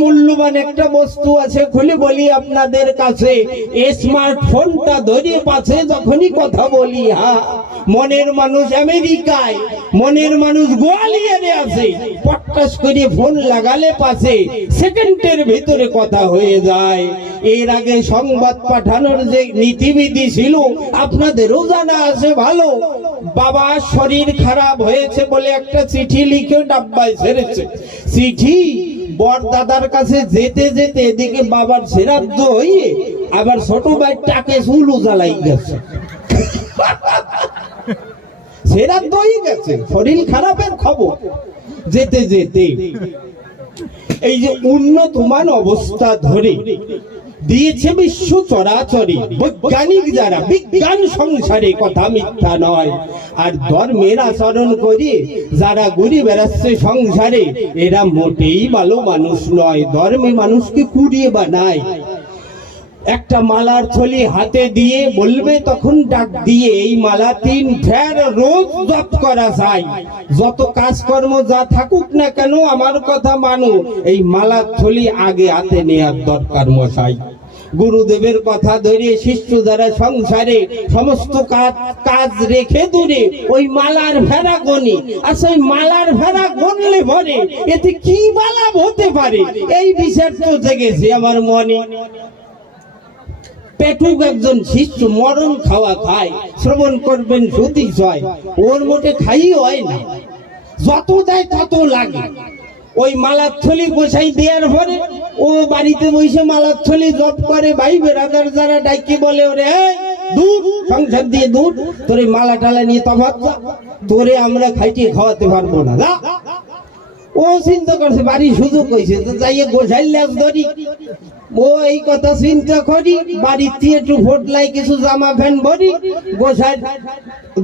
মূল্যবান একটা বস্তু আছে, খুলে বলি আপনাদের কাছে, স্মার্টফোনটা ধরে পাশে যখনই কথা বলি, হ্যাঁ, মনের মানুষ আমেরিকায়, মনের মানুষ গোয়ালিয়রে আছে, পটকাস করে ফোন লাগালে পাশে সেকেন্ডের ভিতরে কথা হয়ে যায়। এর আগে সংবাদ পাঠানোর যে নীতিবিধি ছিল আপনাদেরও জানা আছে ভালো। বাবার শরীর খারাপ হয়েছে বলে একটা চিঠি লিখে ডাব্বায় ছেড়েছে। চিঠি বড় দাদার কাছে যেতে যেতে এদিকে বাবার শ্রাদ্ধ হয়ে আবার ছোট ভাইটাকে চুলু জ্বালাই গেছে, শ্রাদ্ধ হয়ে গেছে, শরীর খারাপের খবর যেতে যেতে। এই যে উন্নত মান অবস্থা ধরে দিয়েছে বিশ্ব চরাচরে, বৈজ্ঞানিক যারা, বিজ্ঞান সংসারে, কথা মিথ্যা নয়। আর ধর্মের আচরণ করে যারা ঘুরে বেড়াচ্ছে সংসারে, এরা মোটেই ভালো মানুষ নয়, ধর্মে মানুষকে কুড়িয়ে বানায়। একটা মালার থলি হাতে দিয়ে বলবে তখন ডাক দিয়ে, এই মালা 3 ফের রোজ জপ করা যায়, যত কাজকর্ম যা থাকুক না কেন আমার কথা মানো, এই মালার থলি আগে হাতে নেওয়ার দরকার মশাই। গুরুদেবের কথা ধরে শিষ্য যারা সংসারে সমস্ত কাজ রেখে দূরে ওই মালার ভেড়া গনি, আচ্ছা ওই মালার ভেড়া গনলে ভরে এতে কি লাভ হতে পারে, এই বিচার তো জেগেছে আমার মনে। পেটুক একজন শিষ্য মরণ খাওয়া খায়, শ্রবণ করবেন সতী জয়, ওর মোটে খাই হয় না, যত দেয় তত লাগে। ওই মালার থলি গোসাই দেওয়ার পরে ও বাড়িতে বসে মালার থলি জপ করে, ভাই বেড়াদার যারা ডাকি বলে, ওরে দূর সংসার দিয়ে দূর, তোরে মালা টালা নিয়ে তফাৎ, তোরে আমরা খাইটিয়ে খাওয়াতে পারবো না। ও চিন্তা করছে বাড়ি সুযোগ হয়েছে তো যাইয়ে গোসাই লেজ ধরি, ও এই কথা চিন্তা করি, বাড়িতে একটু ফোটলাই কিছু জামা ফ্যান ভরি, গোসাই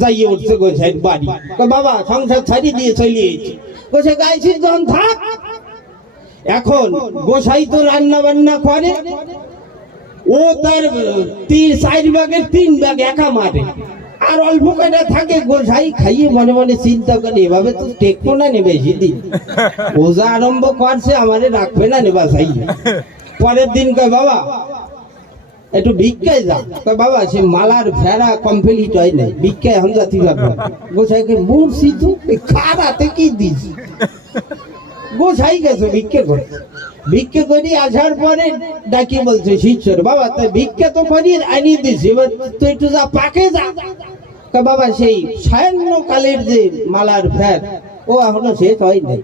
যাইয়ে উঠছে গোসাইয়ের বাড়ি। বাবা সংসার ছাড়ি দিয়ে চলিয়েছে, গোসাই গাইছি যখন থাক। এখন গোসাই তো রান্না বান্না করে, ও তার 4 ভাগের 3 ভাগ একা মারে, আর অল্প কটা থাকে। গোসাই খাইয়ে মনে মনে চিন্তা করে, এভাবে তো টেকবো না নে বেশি দিন, ওজা আরম্ভ করছে আমারে রাখবে না নে বাসাই। পরের দিন কয় বাবা একটু ভিক্ষায় যা, কয় বাবা সে মালার ফেরা কমপ্লিট হয় নাই, ভিক্ষায় এখন জাতি পারবো। গোসাইকে মূর্ছি তো খারাতে কি দিস, গোসাই গেছে ভিক্ষে করে, ভিক্ষে করি আসার পরে ডাকি বলছে শিষ্যর, বাবা তাই ভিক্ষা তো করি আনি দিছি, এবার তুই একটু যা পাকে যা। বাবা সেই সায়ান্ন কালের যে মালার ফ্যাট ও এখনো শেষ হয় নাই,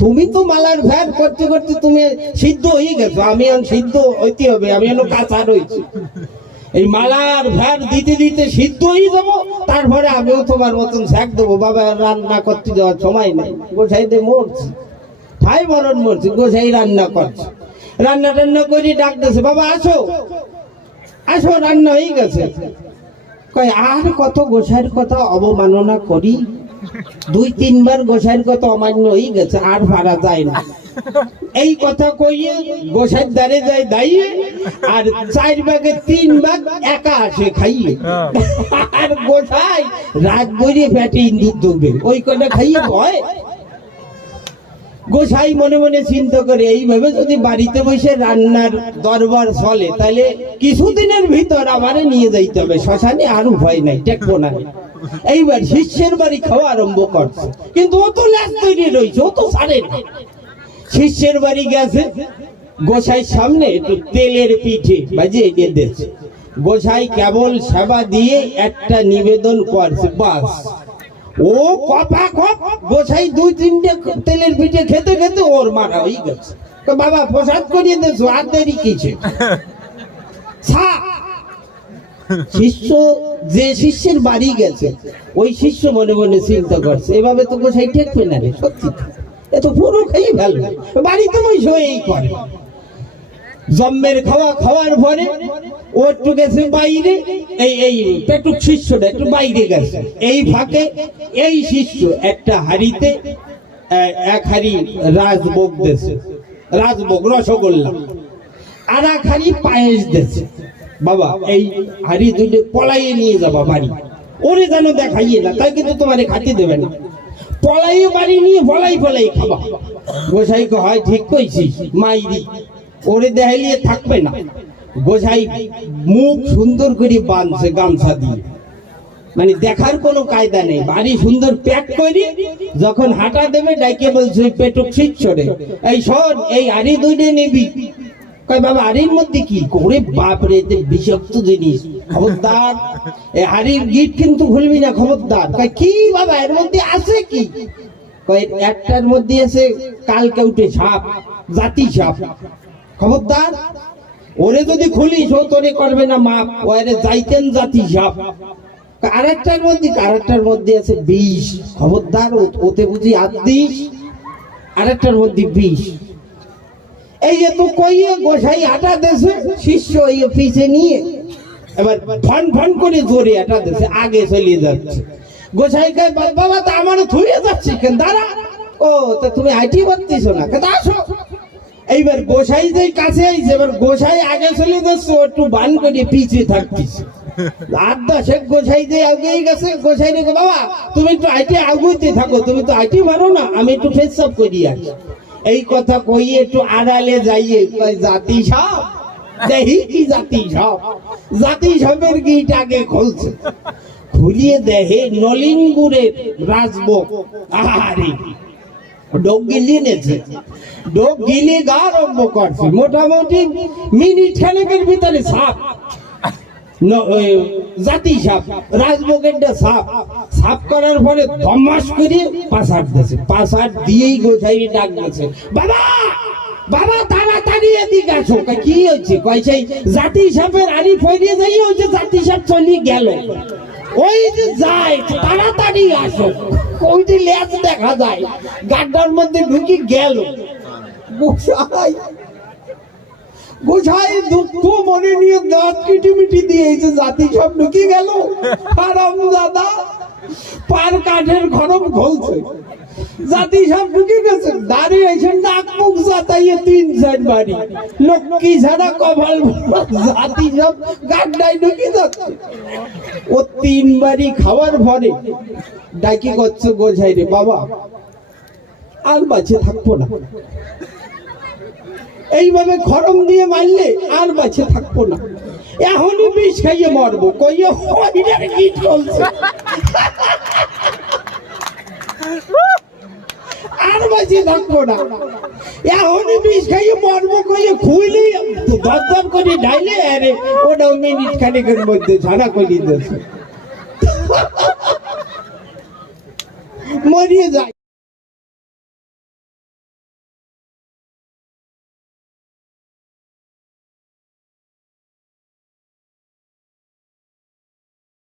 তুমি তো মালার ফ্যাট করতে করতে তুমি সিদ্ধ হয়ে গেছো, আমি এখন সিদ্ধ হইতে হবে, আমি এখন কাঁচা রয়েছি। এই মালার ফ্যাট দিতে দিতে সিদ্ধ হয়ে যাবো, তারপরে আমিও তোমার মতন শাক দেবো। বাবা রান্না করতে যাওয়ার সময় নেই, গোসাইতে মরছি, ঠাই মরণ মরছি, গোসাই রান্না করছে, রান্না টান্না করে ডাকতেছে, বাবা আসো আসো রান্না হয়ে গেছে। কয় আর কত গোসাইয়ের কথা অবমাননা করি, 2-3 বার গোসাইয়ের কথা অমান্য হয়ে গেছে, আর পারা যায় না। এই কথা কইয়ে গোসাইয়ের দ্বারে যায় দাঁড়িয়ে, আর 4 ভাগের 3 ভাগ একা আসে খাইয়ে, আর গোসাই রাত ভরে পেটে ইন্দুর দেবে, ওই কটা খাইয়ে হয়। গোসাই মনে মনে চিন্তা করে, এইভাবে যদি বাড়িতে বসে রান্নার দরবার চলে তাহলে কিছুদিনের ভিতর আমারে নিয়ে যাইতে হবে শ্মশানে, আর উপায় নাই, টেকবো না। এইবার শিষ্যের বাড়ি খাওয়া আরম্ভ করছে, কিন্তু ও তো ল্যাস তৈরি রয়েছে, ও তো ছাড়ে না। শিষ্যের বাড়ি গেছে, গোসাইয়ের সামনে একটু তেলের পিঠে বাজিয়ে দিয়ে দিয়েছে, গোসাই কেবল সেবা দিয়ে একটা নিবেদন করছে, বাস ও কপা কপ গোসাই 2-3টে তেলের পিঠে খেতে খেতে ওর মারা হয়ে গেছে। বাবা প্রসাদ করিয়ে দিয়েছো, আর দেরি কিছে। শিষ্য যে শিষ্যের বাড়ি গেছে ওই শিষ্য মনে মনে চিন্তা করছে, এভাবে তো গোসাই ঠেকবে না রে, সত্যি এ তো পুরো খেয়ে ফেলবে, বাড়িতে বসে এই করে। জম্মের খাওয়া খাওয়ার পরে ও একটু গেছে বাইরে, এই পেটুক শিষ্যটা একটু বাইরে গেছে, এই ফাঁকে এই শিষ্য একটা হাড়িতে 1 হাড়ি রাজভোগ দিয়েছে, রাজভোগ রসগোল্লা, আর 1 হাড়ি পায়েস দিয়েছে। বাবা এই হাড়ি 2টে পলাইয়ে নিয়ে যাবা বাড়ি, ওরে যেন দেখাইয়ে না, তাই কিন্তু তোমারে খাতে দেবে না, পলাইয়ে বাড়ি নিয়ে ফলাই ফলাই খাবা। গোসাইকে হয় ঠিক কইছিস মাইরি ওরে দেখাইলিয়ে থাকবে না। গোসাই মুখ সুন্দর করে বাঁধছে গামছা দিয়ে, মানে দেখার কোনো কায়দা নেই, বাড়ি সুন্দর প্যাক করি যখন হাঁটা দেবে ডাইকে বলছে পেটুক শীত ছড়ে, এই শোন এই আড়ি দুইটা নিবি। কয় বাবা আড়ির মধ্যে কি করে, বাপ রে বিষাক্ত জিনিস, খবরদার এই হাড়ির গিট কিন্তু খুলবি না খবরদার। কয় কি বাবা এর মধ্যে আছে কি? কয় একটার মধ্যে আছে কালকে উঠে সাপ, জাতি সাপ, খবরদার ওরে যদি খুলিস ও তোরে করবে না মাপ, ওরে যাইতেন জাতি সাপ। আরেকটার মধ্যে আছে বিষ, খবরদার ওতে বুঝি হাত দিস, আরেকটার মধ্যে বিষ। এই যে তো কইয়ে গোসাই আটা দেশে, শিষ্য এই পিছে নিয়ে এবার ফন ফন করে জোরে আটা দেশে আগে চলিয়ে যাচ্ছে। গোসাই কয় বাবা তা আমারও থুয়ে যাচ্ছে কেন, দাঁড়া। ও তা তুমি আইটি পারতিস না, কেন আসো। এইবার গোসাই যে কাছে আইছে, এবার গোসাই আগে চলে যাচ্ছে, ও একটু বান করে পিছিয়ে থাকতিস। 8-10 গোসাই যে আগেই গেছে, গোসাই রেখে বাবা তুমি একটু আইটি আগুইতে থাকো, তুমি তো আইটি পারো না, আমি একটু ফেসআপ করি আসি। এই কথা কইয়ে একটু আড়ালে যাইয়ে জাতি সাপ, দেখি কি জাতি সাপ। জাতি সাপের গিট আগে খুলছে, খুলিয়ে দেখে নলিন গুড়ের রাজভোগ। আরে ডোক গিলিয়ে নেছে, ডোক গিলিয়ে গা আরম্ভ করছে, মোটামুটি মিনিট খানেকের ভিতরে সাপ, জাতি সাপ, রাজভোগের সাপ, সাপ করার পরে ধমাস করে পাসার দিয়েছে, পাসার দিয়েই গোসাই ডাক দিয়েছে, বাবা বাবা তাড়াতাড়ি এদিকে আসো। কি হয়েছে? কয় সেই জাতি সাপের আড়ি ফেরিয়ে যাই, ওই যে জাতি সাপ চলিয়ে গেল, ওই যে যায়, তাড়াতাড়ি আসো। ওই যে লেজ দেখা যায়, গাড্ডার মধ্যে ঢুকে গেল। গোসাই দুঃখ মনে নিয়ে দাঁত কিটিমিটি দিয়েছে, জাতি সব ঢুকে গেল। হারাম দাদা পার কাঠের খরম ঘলছে, জাতি সব ঢুকে গেছে, দাঁড়িয়ে এসে নাক মুখ জাতাইয়ে 3-4 বাড়ি, লক্ষ্মী ছাড়া কপাল, জাতি সব গাড্ডায় ঢুকে যাচ্ছে। ও 3 বাড়ি খাওয়ার পরে ডাকি করছে গোসাই রে, বাবা আর বাঁচে থাকবো না, এইভাবে খরম দিয়ে মারলে আর বাঁচে থাকবো না, এখনই বিষ খাইয়ে মরবো। কইয়ে কি চলছে, আর বাঁচে থাকবো না, এখনই বিষ খাইয়ে মরবো। কইয়ে খুইলি দরদর করে ডাইলে, আরে ওটাও মিনিট খানেকের মধ্যে ঝাড়া করে দিয়েছে, মরিয়ে যায়।